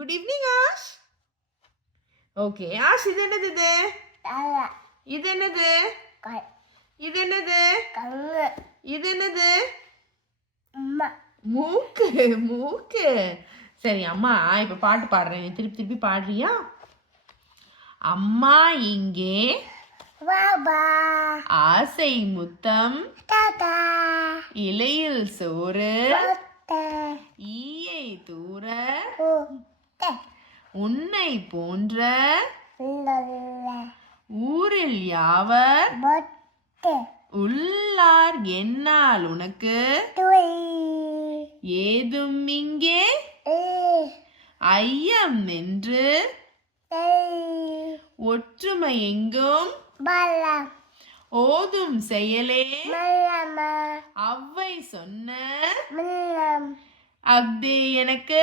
Good evening ash. Okay ash, இது என்னது? இது என்னது? இது என்னது? இது என்னது? மூக்கு. மூக்கு. சரி அம்மா இப்ப பாட்டு பாடுறேன், திருப்பி திருப்பி பாடுறியா? அம்மா இங்கே ஆசை முத்தம், இலையில் சோறு, ஈயை தூர உன்னை போன்ற ஊரில் யாவர் உள்ளார் என்னால் உனக்கு ஏதும் இங்கே ஐயம் என்று ஒற்றுமை எங்கும் ஓதும் செயலே அவ்வை சொன்ன அக்தே எனக்கு